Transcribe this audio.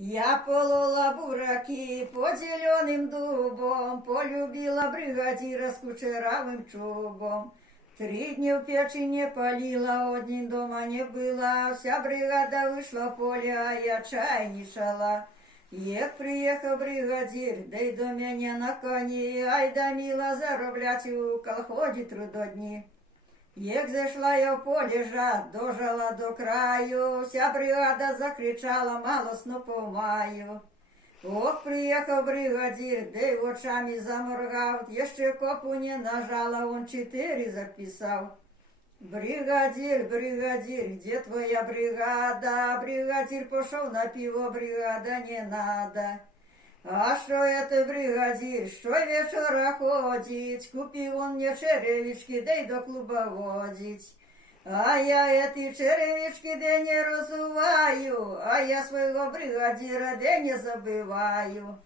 Я полола бураки под зеленым дубом, полюбила бригадира с кучеравым чубом. 3 дня в печи не палила, один дома не было, вся бригада вышла в поле, а я чайничала. Як приехал бригадир, да й до меня на коні, ай да мила зароблять у колході трудодні. Як зайшла я в поле жать, дожала до краю, вся бригада закричала, мало снопов маю. Ох, приехал бригадир, да й очами заморгав, еще копу не нажала, он 4 записал. Бригадир, бригадир, где твоя бригада? Бригадир пошел на пиво, бригада не надо. А что это бригадир, что вечера ходить? Купил он мне черевички, да и до клуба водить. А я эти черевички да не разуваю, а я своего бригадира да не забываю.